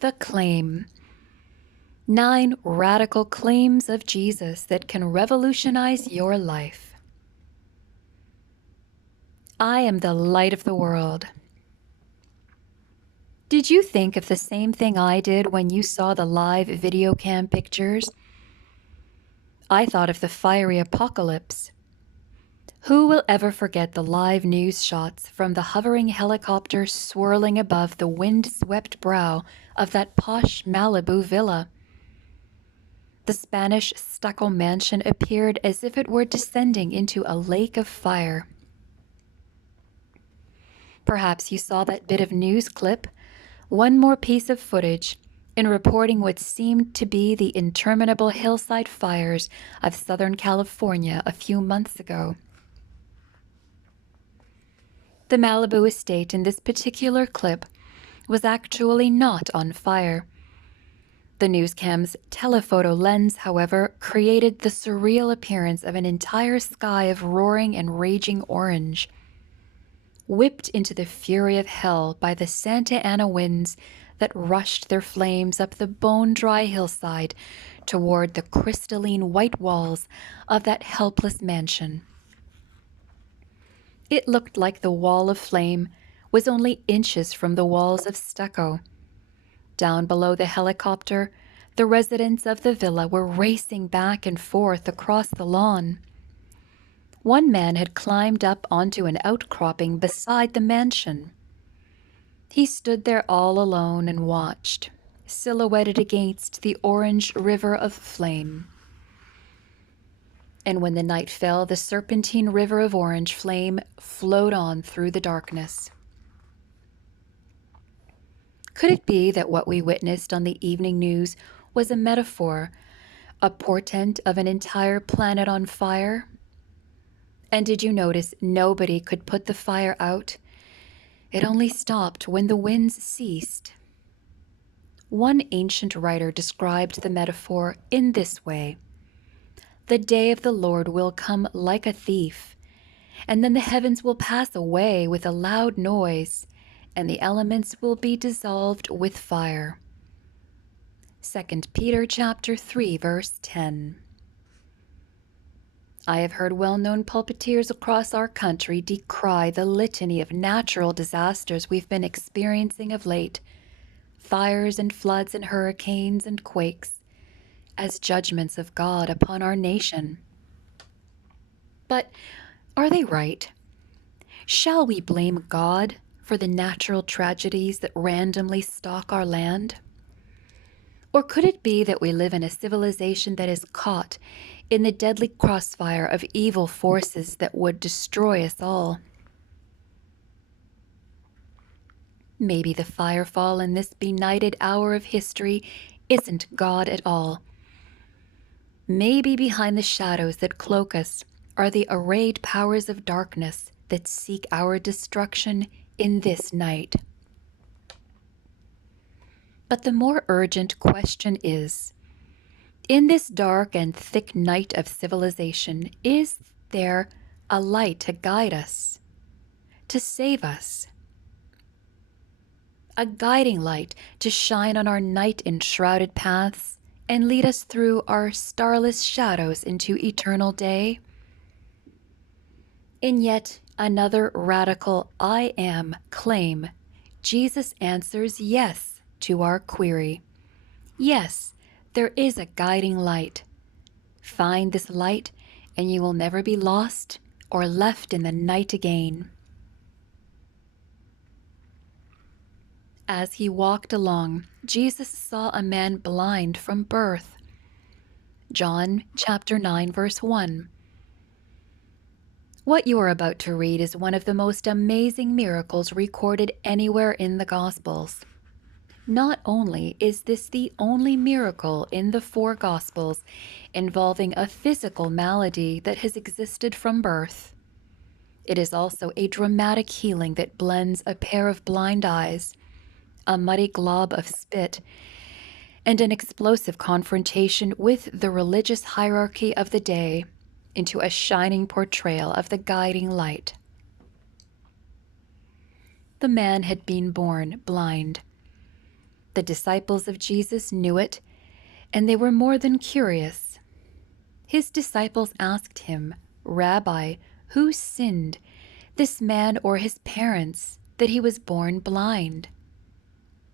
The Claim. 9 radical claims of Jesus that can revolutionize your life. I am the light of the world. Did you think of the same thing I did when you saw the live video cam pictures? I thought of the fiery apocalypse. Who will ever forget the live news shots from the hovering helicopter swirling above the wind-swept brow of that posh Malibu villa? The Spanish stucco mansion appeared as if it were descending into a lake of fire. Perhaps you saw that bit of news clip, one more piece of footage, in reporting what seemed to be the interminable hillside fires of Southern California a few months ago. The Malibu estate in this particular clip was actually not on fire. The newscam's telephoto lens, however, created the surreal appearance of an entire sky of roaring and raging orange. Whipped into the fury of hell by the Santa Ana winds that rushed their flames up the bone-dry hillside toward the crystalline white walls of that helpless mansion. It looked like the wall of flame was only inches from the walls of stucco. Down below the helicopter, the residents of the villa were racing back and forth across the lawn. One man had climbed up onto an outcropping beside the mansion. He stood there all alone and watched, silhouetted against the orange river of flame. And when the night fell, the serpentine river of orange flame flowed on through the darkness. Could it be that what we witnessed on the evening news was a metaphor, a portent of an entire planet on fire? And did you notice nobody could put the fire out? It only stopped when the winds ceased. One ancient writer described the metaphor in this way: the day of the Lord will come like a thief, and then the heavens will pass away with a loud noise, and the elements will be dissolved with fire. 2 Peter chapter 3, verse 10. I have heard well-known pulpiteers across our country decry the litany of natural disasters we've been experiencing of late, fires and floods and hurricanes and quakes, as judgments of God upon our nation. But are they right? Shall we blame God for the natural tragedies that randomly stalk our land? Or could it be that we live in a civilization that is caught in the deadly crossfire of evil forces that would destroy us all? Maybe the firefall in this benighted hour of history isn't God at all. Maybe behind the shadows that cloak us are the arrayed powers of darkness that seek our destruction in this night. But the more urgent question is, in this dark and thick night of civilization, is there a light to guide us, to save us? A guiding light to shine on our night-enshrouded paths and lead us through our starless shadows into eternal day? In yet another radical I am claim, Jesus answers yes to our query. Yes, there is a guiding light. Find this light, and you will never be lost or left in the night again. As he walked along, Jesus saw a man blind from birth. John chapter 9, verse 1. What you are about to read is one of the most amazing miracles recorded anywhere in the Gospels. Not only is this the only miracle in the 4 Gospels involving a physical malady that has existed from birth, it is also a dramatic healing that blends a pair of blind eyes, a muddy glob of spit, and an explosive confrontation with the religious hierarchy of the day into a shining portrayal of the guiding light. The man had been born blind. The disciples of Jesus knew it, and they were more than curious. His disciples asked him, "Rabbi, who sinned, this man or his parents, that he was born blind?"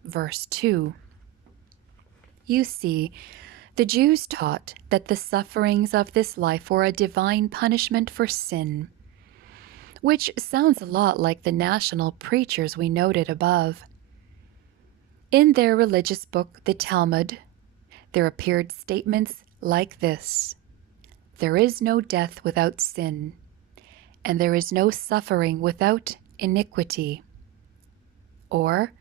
Verse 2. You see, the Jews taught that the sufferings of this life were a divine punishment for sin, which sounds a lot like the national preachers we noted above. In their religious book, the Talmud, there appeared statements like this: "There is no death without sin, and there is no suffering without iniquity." Or,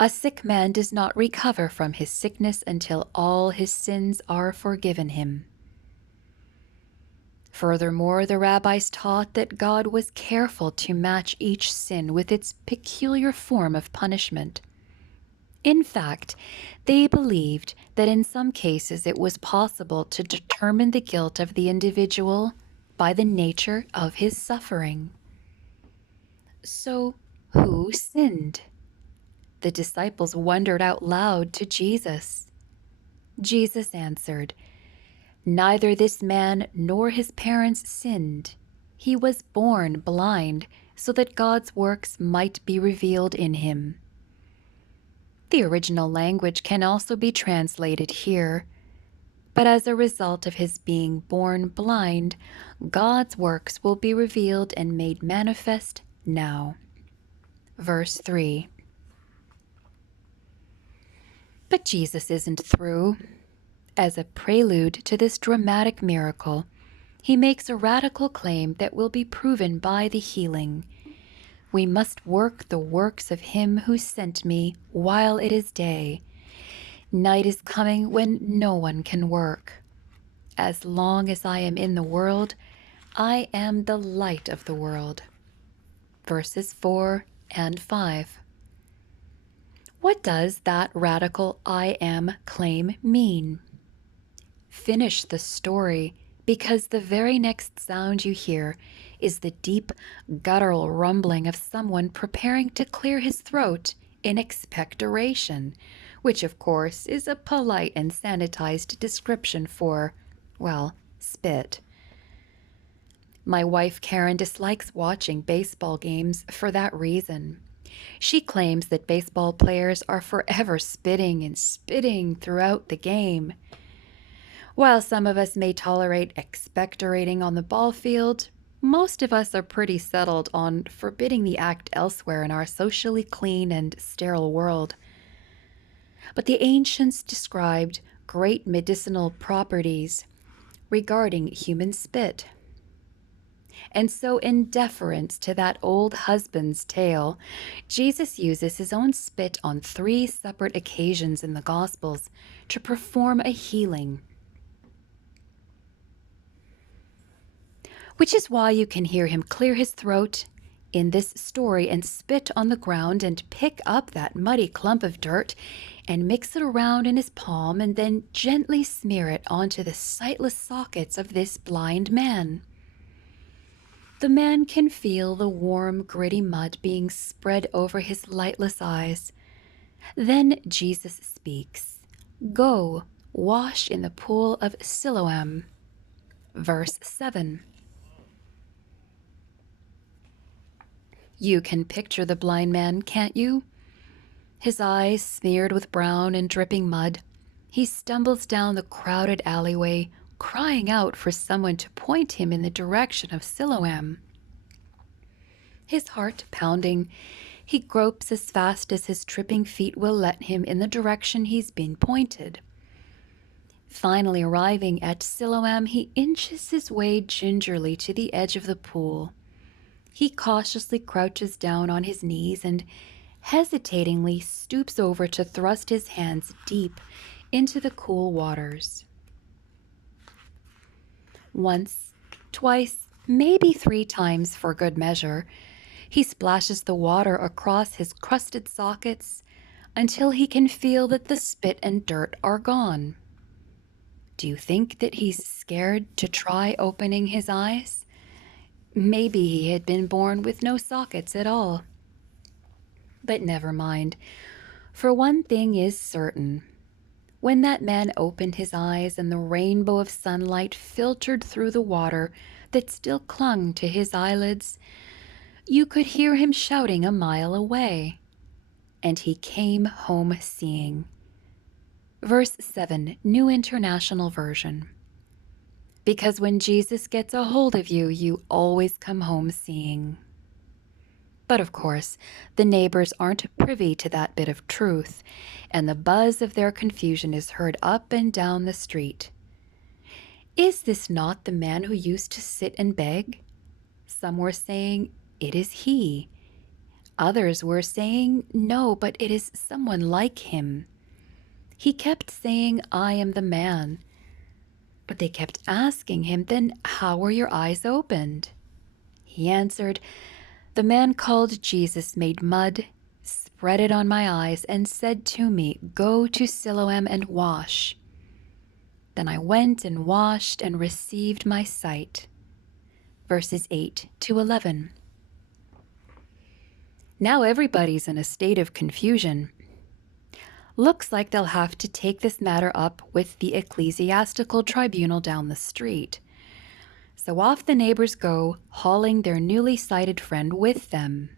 "A sick man does not recover from his sickness until all his sins are forgiven him." Furthermore, the rabbis taught that God was careful to match each sin with its peculiar form of punishment. In fact, they believed that in some cases it was possible to determine the guilt of the individual by the nature of his suffering. So, who sinned? The disciples wondered out loud to Jesus. Jesus answered, "Neither this man nor his parents sinned. He was born blind so that God's works might be revealed in him." The original language can also be translated here, but as a result of his being born blind, God's works will be revealed and made manifest now. Verse 3. But Jesus isn't through. As a prelude to this dramatic miracle, he makes a radical claim that will be proven by the healing. We must work the works of him who sent me while it is day. Night is coming when no one can work. As long as I am in the world, I am the light of the world. Verses 4 and 5. What does that radical "I am" claim mean? Finish the story, because the very next sound you hear is the deep, guttural rumbling of someone preparing to clear his throat in expectoration, which, of course, is a polite and sanitized description for, well, spit. My wife Karen dislikes watching baseball games for that reason. She claims that baseball players are forever spitting and spitting throughout the game. While some of us may tolerate expectorating on the ball field, most of us are pretty settled on forbidding the act elsewhere in our socially clean and sterile world. But the ancients described great medicinal properties regarding human spit. And so, in deference to that old husband's tale, Jesus uses his own spit on 3 separate occasions in the Gospels to perform a healing. Which is why you can hear him clear his throat in this story and spit on the ground and pick up that muddy clump of dirt and mix it around in his palm and then gently smear it onto the sightless sockets of this blind man. The man can feel the warm, gritty mud being spread over his lightless eyes. Then Jesus speaks, "Go, wash in the pool of Siloam." Verse 7. You can picture the blind man, can't you? His eyes smeared with brown and dripping mud, he stumbles down the crowded alleyway, crying out for someone to point him in the direction of Siloam. His heart pounding, he gropes as fast as his tripping feet will let him in the direction he's been pointed. Finally arriving at Siloam, he inches his way gingerly to the edge of the pool. He cautiously crouches down on his knees and hesitatingly stoops over to thrust his hands deep into the cool waters. Once, twice, maybe 3 times for good measure, he splashes the water across his crusted sockets until he can feel that the spit and dirt are gone. Do you think that he's scared to try opening his eyes? Maybe he had been born with no sockets at all. But never mind. For one thing is certain. When that man opened his eyes and the rainbow of sunlight filtered through the water that still clung to his eyelids, you could hear him shouting a mile away. And he came home seeing. Verse 7, New International Version. Because when Jesus gets a hold of you, you always come home seeing. But of course, the neighbors aren't privy to that bit of truth, and the buzz of their confusion is heard up and down the street. Is this not the man who used to sit and beg? Some were saying, it is he. Others were saying, no, but it is someone like him. He kept saying, I am the man. But they kept asking him, then how were your eyes opened? He answered, the man called Jesus made mud, spread it on my eyes, and said to me, go to Siloam and wash. Then I went and washed and received my sight. Verses 8 to 11. Now everybody's in a state of confusion. Looks like they'll have to take this matter up with the ecclesiastical tribunal down the street. So off the neighbors go, hauling their newly sighted friend with them.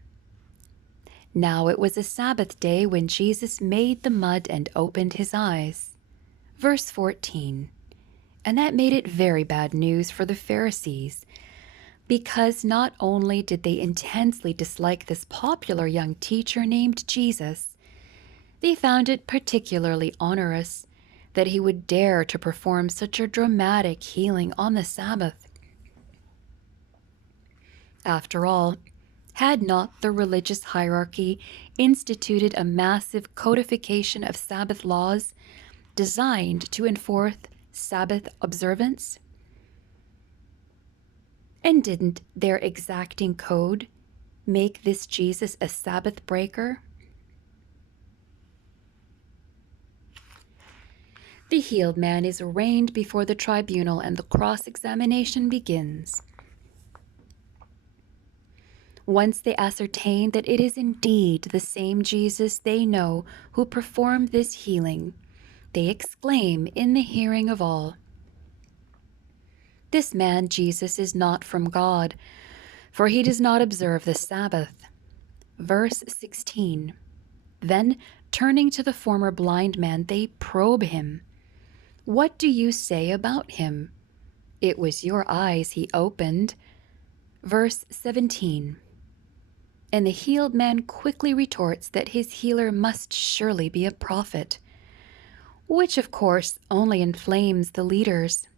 Now it was a Sabbath day when Jesus made the mud and opened his eyes. Verse 14. And that made it very bad news for the Pharisees, because not only did they intensely dislike this popular young teacher named Jesus, they found it particularly onerous that he would dare to perform such a dramatic healing on the Sabbath. After all, had not the religious hierarchy instituted a massive codification of Sabbath laws designed to enforce Sabbath observance? And didn't their exacting code make this Jesus a Sabbath breaker? The healed man is arraigned before the tribunal and the cross-examination begins. Once they ascertain that it is indeed the same Jesus they know who performed this healing, they exclaim in the hearing of all, this man Jesus is not from God, for he does not observe the Sabbath. Verse 16. Then, turning to the former blind man, they probe him. What do you say about him? It was your eyes he opened. Verse 17. And the healed man quickly retorts that his healer must surely be a prophet, which of course only inflames the leaders.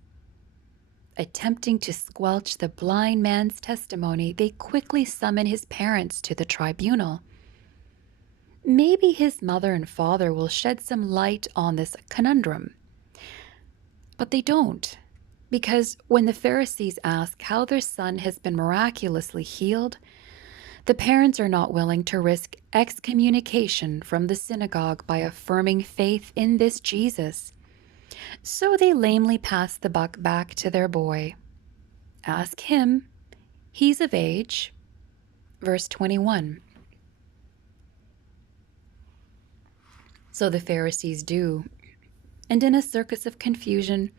Attempting to squelch the blind man's testimony, they quickly summon his parents to the tribunal. Maybe his mother and father will shed some light on this conundrum. But they don't, because when the Pharisees ask how their son has been miraculously healed, the parents are not willing to risk excommunication from the synagogue by affirming faith in this Jesus. So they lamely pass the buck back to their boy. Ask him. He's of age. Verse 21. So the Pharisees do. And in a circus of confusion,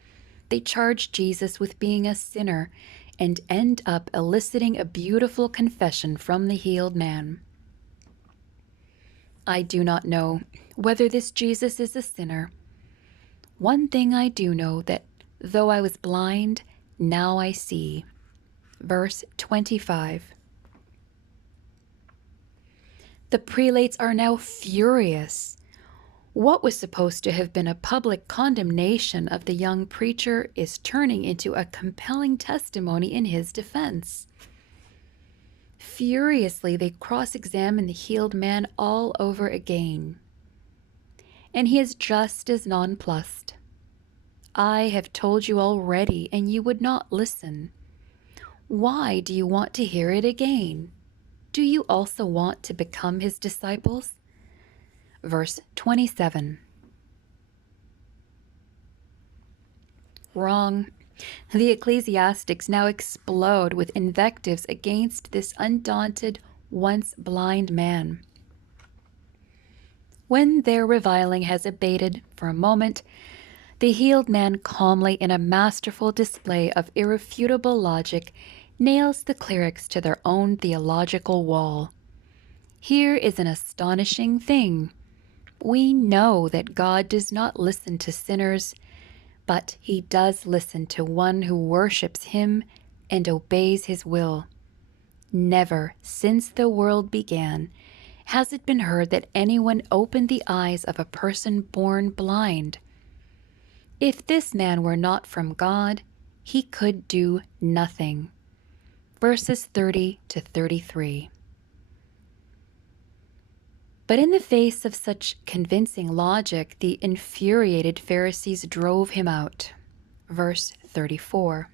they charge Jesus with being a sinner and end up eliciting a beautiful confession from the healed man. I do not know whether this Jesus is a sinner. One thing I do know, that though I was blind, now I see. Verse 25. The prelates are now furious. What was supposed to have been a public condemnation of the young preacher is turning into a compelling testimony in his defense. Furiously, they cross-examine the healed man all over again. And he is just as nonplussed. I have told you already, and you would not listen. Why do you want to hear it again? Do you also want to become his disciples? Verse 27. Wrong. The ecclesiastics now explode with invectives against this undaunted, once blind man. When their reviling has abated for a moment, the healed man calmly, in a masterful display of irrefutable logic, nails the clerics to their own theological wall. Here is an astonishing thing. We know that God does not listen to sinners, but he does listen to one who worships him and obeys his will. Never, since the world began, has it been heard that anyone opened the eyes of a person born blind. If this man were not from God, he could do nothing. Verses 30 to 33. But in the face of such convincing logic, the infuriated Pharisees drove him out. Verse 34.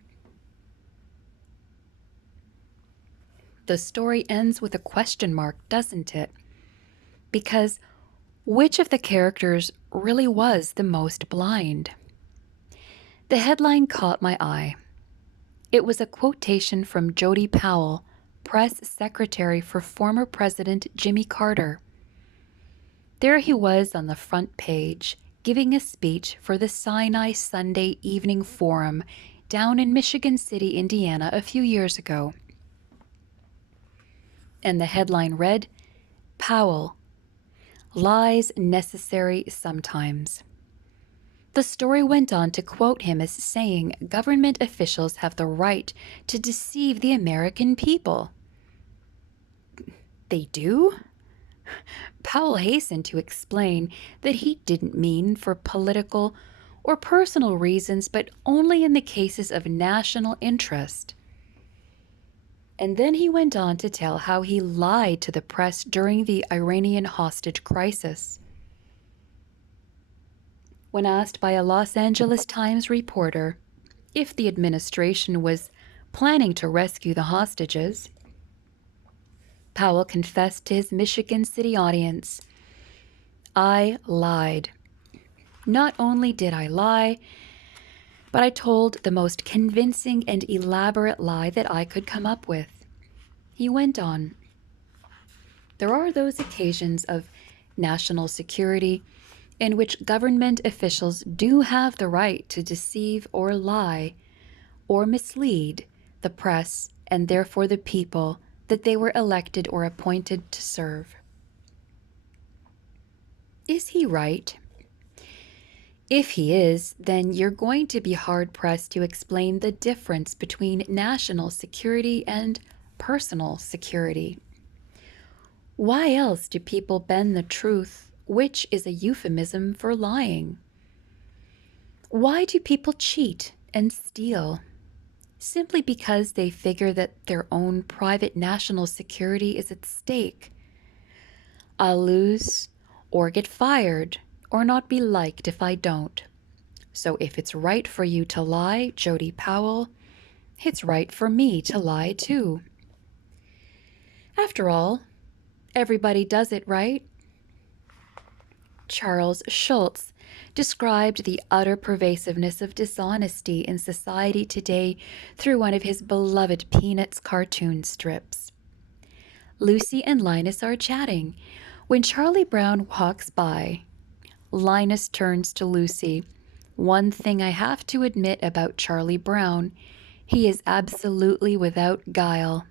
The story ends with a question mark, doesn't it? Because which of the characters really was the most blind? The headline caught my eye. It was a quotation from Jody Powell, press secretary for former President Jimmy Carter. There he was on the front page, giving a speech for the Sinai Sunday Evening Forum down in Michigan City, Indiana, a few years ago. And the headline read, Powell, Lies Necessary Sometimes. The story went on to quote him as saying government officials have the right to deceive the American people. They do? Powell hastened to explain that he didn't mean for political or personal reasons, but only in the cases of national interest. And then he went on to tell how he lied to the press during the Iranian hostage crisis. When asked by a Los Angeles Times reporter if the administration was planning to rescue the hostages, Powell confessed to his Michigan City audience, I lied. Not only did I lie, but I told the most convincing and elaborate lie that I could come up with. He went on, there are those occasions of national security in which government officials do have the right to deceive or lie or mislead the press and therefore the people that they were elected or appointed to serve. Is he right? If he is, then you're going to be hard-pressed to explain the difference between national security and personal security. Why else do people bend the truth, which is a euphemism for lying? Why do people cheat and steal? Simply because they figure that their own private national security is at stake. I'll lose or get fired or not be liked if I don't. So if it's right for you to lie, Jody Powell, it's right for me to lie too. After all, everybody does it, right? Charles Schulz described the utter pervasiveness of dishonesty in society today through one of his beloved Peanuts cartoon strips. Lucy and Linus are chatting when Charlie Brown walks by. Linus turns to Lucy. One thing I have to admit about Charlie Brown, he is absolutely without guile.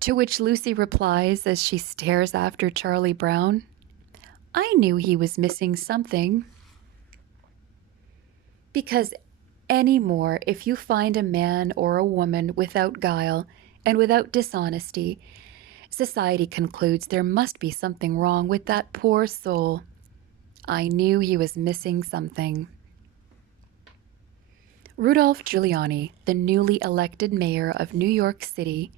To which Lucy replies as she stares after Charlie Brown, I knew he was missing something. Because anymore, if you find a man or a woman without guile and without dishonesty, society concludes there must be something wrong with that poor soul. I knew he was missing something. Rudolph Giuliani, the newly elected mayor of New York City,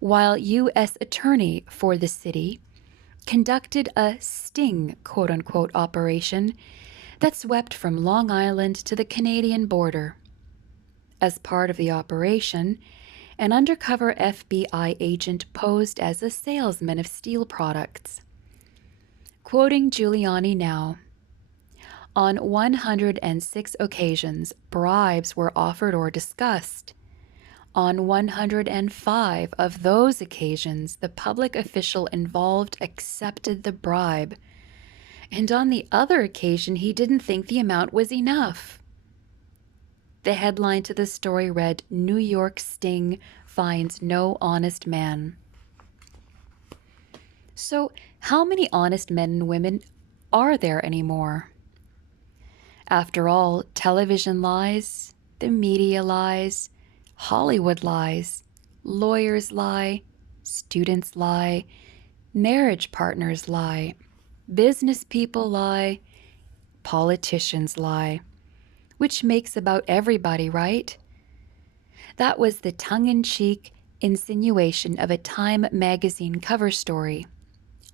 while U.S. attorney for the city, conducted a sting, quote-unquote, operation that swept from Long Island to the Canadian border. As part of the operation, an undercover FBI agent posed as a salesman of steel products. Quoting Giuliani now, on 106 occasions, bribes were offered or discussed. On 105 of those occasions, the public official involved accepted the bribe. And on the other occasion, he didn't think the amount was enough. The headline to the story read, "New York Sting finds no honest man." So, how many honest men and women are there anymore? After all, television lies, the media lies, Hollywood lies, lawyers lie, students lie, marriage partners lie, business people lie, politicians lie, which makes about everybody, right? That was the tongue-in-cheek insinuation of a Time magazine cover story.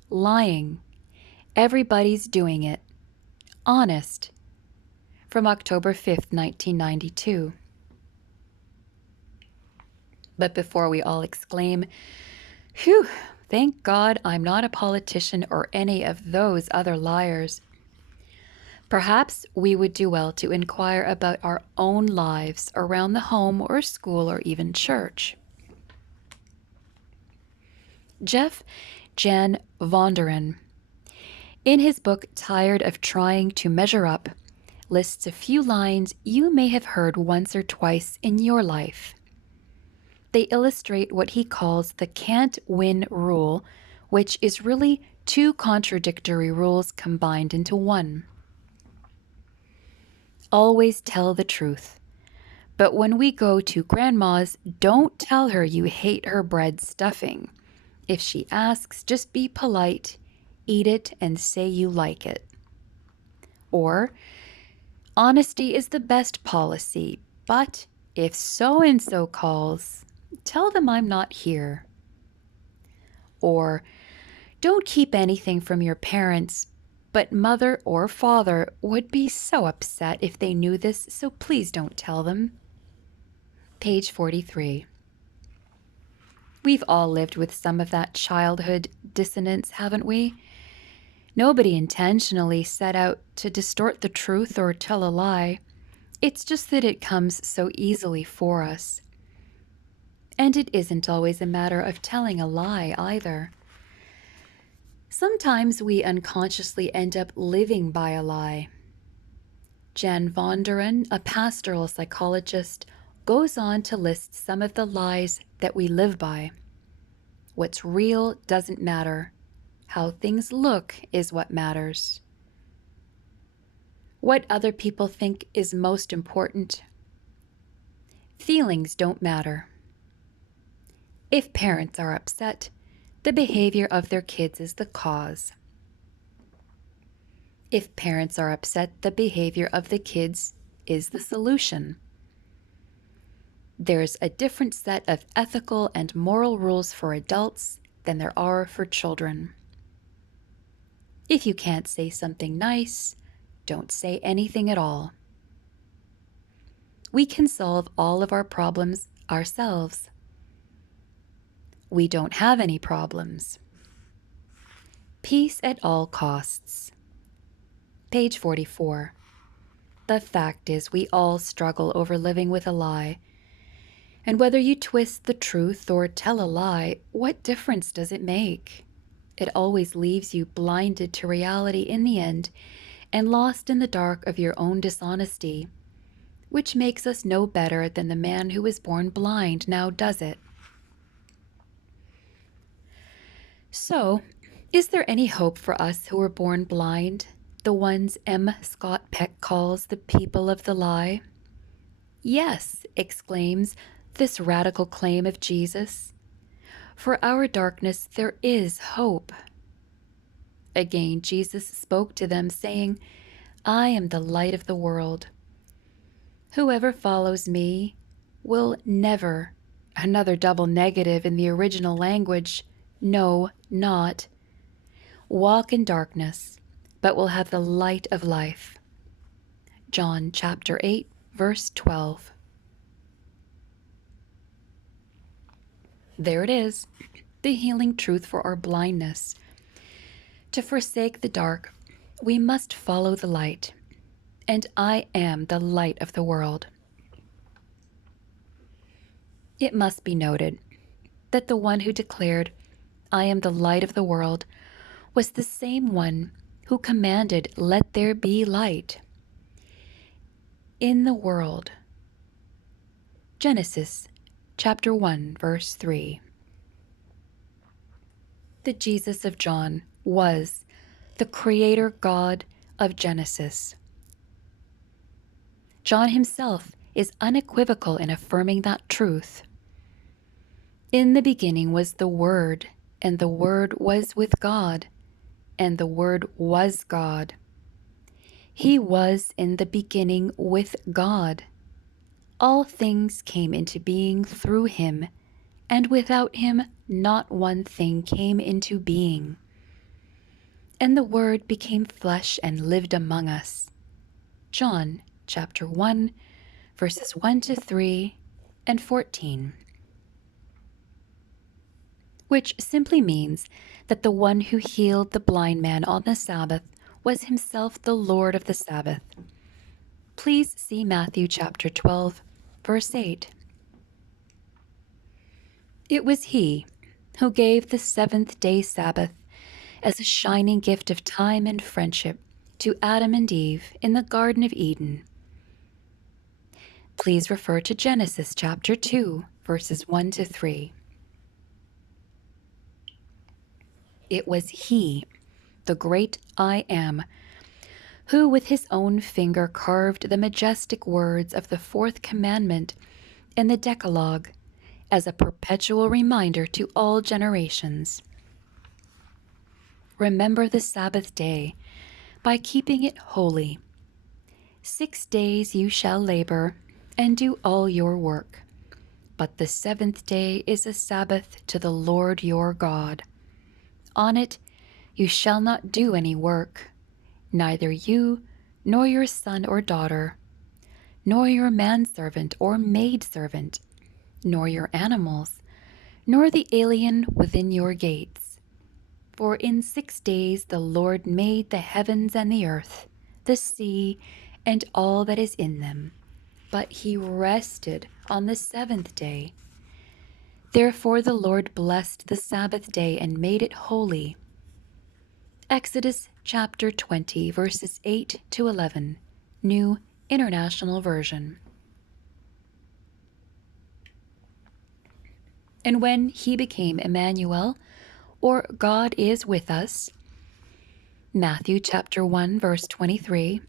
Lying. Everybody's doing it. Honest. From October 5th, 1992. But before we all exclaim, "Phew, thank God I'm not a politician or any of those other liars," perhaps we would do well to inquire about our own lives around the home or school or even church. Jeff Jan Vonderen, in his book Tired of Trying to Measure Up, lists a few lines you may have heard once or twice in your life. They illustrate what he calls the can't win rule, which is really two contradictory rules combined into one. Always tell the truth. But when we go to grandma's, don't tell her you hate her bread stuffing. If she asks, just be polite, eat it, and say you like it. Or, honesty is the best policy, but if so-and-so calls, tell them I'm not here. Or, don't keep anything from your parents, but mother or father would be so upset if they knew this, so please don't tell them. Page 43. We've all lived with some of that childhood dissonance, haven't we? Nobody intentionally set out to distort the truth or tell a lie. It's just that it comes so easily for us. And it isn't always a matter of telling a lie either. Sometimes we unconsciously end up living by a lie. Jan Vonderen, a pastoral psychologist, goes on to list some of the lies that we live by. What's real doesn't matter. How things look is what matters. What other people think is most important. Feelings don't matter. If parents are upset, the behavior of their kids is the cause. If parents are upset, the behavior of the kids is the solution. There's a different set of ethical and moral rules for adults than there are for children. If you can't say something nice, don't say anything at all. We can solve all of our problems ourselves. We don't have any problems. Peace at all costs. Page 44. The fact is, we all struggle over living with a lie. And whether you twist the truth or tell a lie, what difference does it make? It always leaves you blinded to reality in the end and lost in the dark of your own dishonesty, which makes us no better than the man who was born blind, now does it? So, is there any hope for us who were born blind, the ones M. Scott Peck calls the people of the lie? Yes, exclaims this radical claim of Jesus. For our darkness there is hope. Again, Jesus spoke to them, saying, I am the light of the world. Whoever follows me will never, another double negative in the original language, no, not, walk in darkness, but will have the light of life. John chapter 8, verse 12. There it is, the healing truth for our blindness. To forsake the dark, we must follow the light, and I am the light of the world. It must be noted that the one who declared, I am the light of the world, was the same one who commanded, "Let there be light." In the world. Genesis chapter 1, verse 3. The Jesus of John was the creator God of Genesis. John himself is unequivocal in affirming that truth. In the beginning was the Word, and the Word was with God, and the Word was God. He was in the beginning with God. All things came into being through him, and without him not one thing came into being. And the Word became flesh and lived among us. John chapter 1, verses 1 to 3 and 14. Which simply means that the one who healed the blind man on the Sabbath was himself the Lord of the Sabbath. Please see Matthew chapter 12, verse 8. It was he who gave the seventh-day Sabbath as a shining gift of time and friendship to Adam and Eve in the Garden of Eden. Please refer to Genesis chapter 2, verses 1 to 3. It was he, the great I Am, who with his own finger carved the majestic words of the fourth commandment in the Decalogue as a perpetual reminder to all generations. Remember the Sabbath day by keeping it holy. 6 days you shall labor and do all your work, but the seventh day is a Sabbath to the Lord your God. On it you shall not do any work, neither you, nor your son or daughter, nor your manservant or maidservant, nor your animals, nor the alien within your gates. For in 6 days the Lord made the heavens and the earth, the sea, and all that is in them. But he rested on the seventh day. Therefore the Lord blessed the Sabbath day and made it holy. Exodus chapter 20, verses 8 to 11, New International Version. And when he became Emmanuel, or God is with us, Matthew chapter 1, verse 23,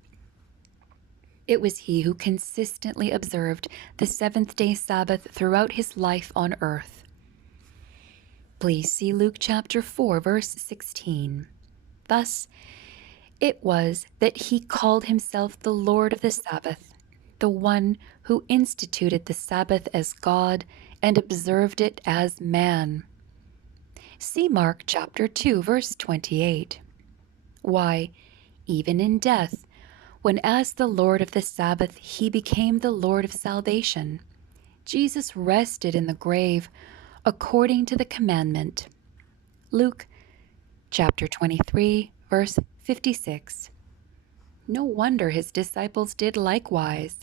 it was he who consistently observed the seventh-day Sabbath throughout his life on earth. Please see Luke chapter 4, verse 16. Thus, it was that he called himself the Lord of the Sabbath, the one who instituted the Sabbath as God and observed it as man. See Mark chapter 2, verse 28. Why, even in death, when as the Lord of the Sabbath he became the Lord of salvation, Jesus rested in the grave according to the commandment. Luke chapter 23, verse 56. No wonder his disciples did likewise.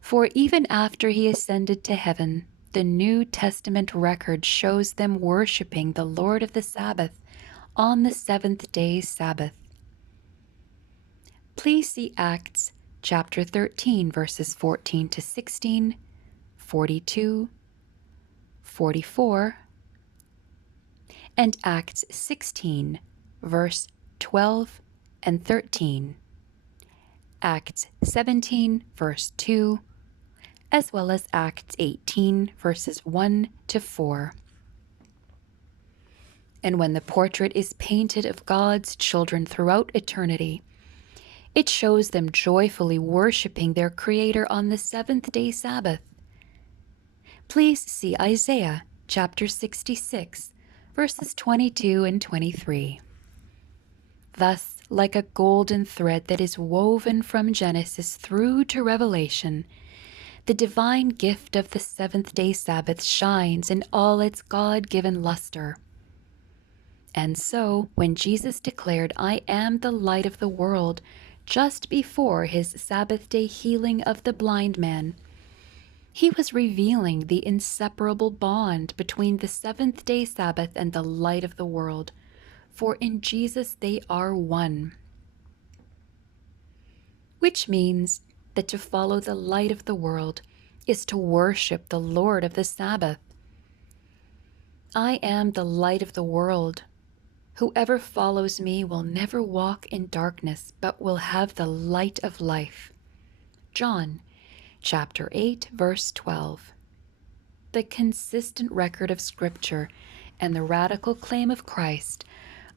For even after he ascended to heaven, the New Testament record shows them worshiping the Lord of the Sabbath on the seventh-day Sabbath. Please see Acts chapter 13, verses 14 to 16, 42, 44, and Acts 16, verse 12 and 13, Acts 17, verse 2, as well as Acts 18, verses 1 to 4. And when the portrait is painted of God's children throughout eternity, it shows them joyfully worshiping their Creator on the seventh-day Sabbath. Please see Isaiah chapter 66, verses 22 and 23. Thus, like a golden thread that is woven from Genesis through to Revelation, the divine gift of the seventh-day Sabbath shines in all its God-given luster. And so, when Jesus declared, "I am the light of the world," just before his Sabbath-day healing of the blind man, he was revealing the inseparable bond between the seventh-day Sabbath and the light of the world, for in Jesus they are one. Which means that to follow the light of the world is to worship the Lord of the Sabbath. I am the light of the world. Whoever follows me will never walk in darkness, but will have the light of life. John chapter 8, verse 12. The consistent record of Scripture and the radical claim of Christ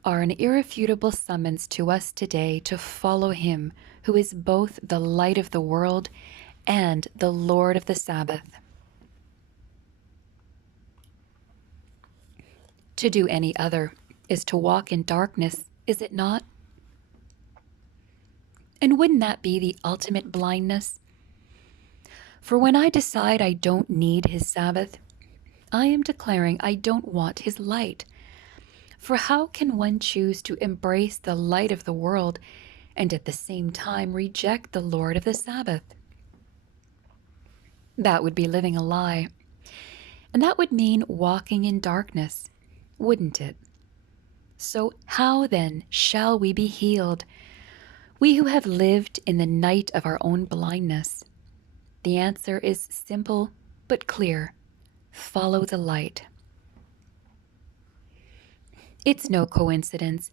are an irrefutable summons to us today to follow him who is both the light of the world and the Lord of the Sabbath. To do any other is to walk in darkness, is it not? And wouldn't that be the ultimate blindness? For when I decide I don't need his Sabbath, I am declaring I don't want his light. For how can one choose to embrace the light of the world and at the same time reject the Lord of the Sabbath? That would be living a lie. And that would mean walking in darkness, wouldn't it? So how then shall we be healed, we who have lived in the night of our own blindness? The answer is simple but clear. Follow the light. It's no coincidence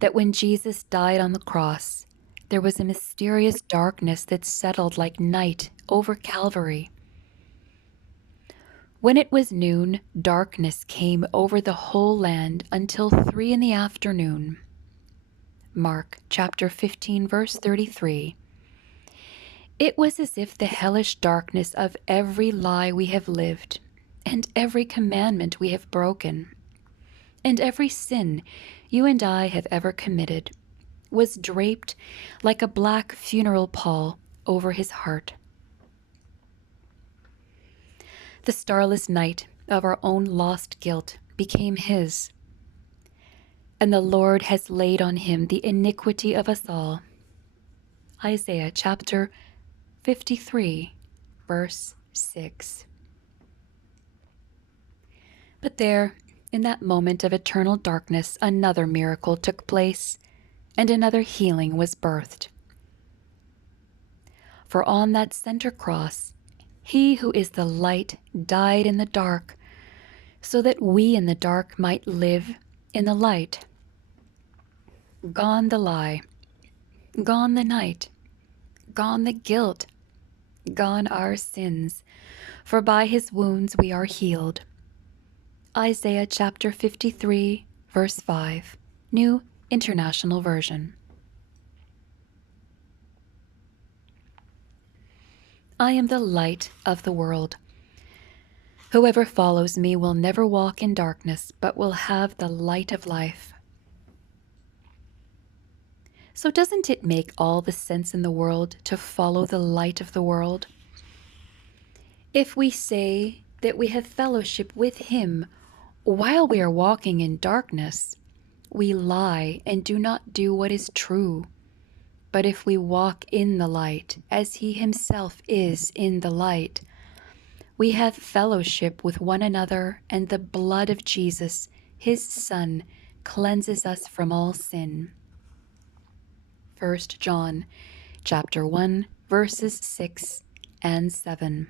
that when Jesus died on the cross, there was a mysterious darkness that settled like night over Calvary. When it was noon, darkness came over the whole land until 3 in the afternoon. Mark chapter 15, verse 33. It was as if the hellish darkness of every lie we have lived, and every commandment we have broken, and every sin you and I have ever committed, was draped like a black funeral pall over his heart. The starless night of our own lost guilt became his, and the Lord has laid on him the iniquity of us all. Isaiah chapter 53, verse 6. But there, in that moment of eternal darkness, another miracle took place, and another healing was birthed. For on that center cross, he who is the light died in the dark, so that we in the dark might live in the light. Gone the lie, gone the night, gone the guilt, gone our sins, for by his wounds we are healed. Isaiah chapter 53, verse 5, New International Version. I am the light of the world. Whoever follows me will never walk in darkness, but will have the light of life. So doesn't it make all the sense in the world to follow the light of the world? If we say that we have fellowship with him while we are walking in darkness, we lie and do not do what is true. But if we walk in the light, as he himself is in the light, we have fellowship with one another, and the blood of Jesus, his Son, cleanses us from all sin. 1 John chapter 1, verses 6 and 7.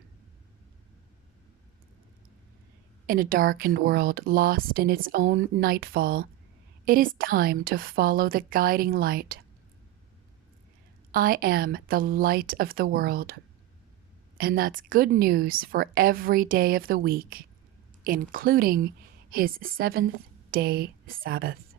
In a darkened world lost in its own nightfall, it is time to follow the guiding light. I am the light of the world. And that's good news for every day of the week, including his seventh-day Sabbath.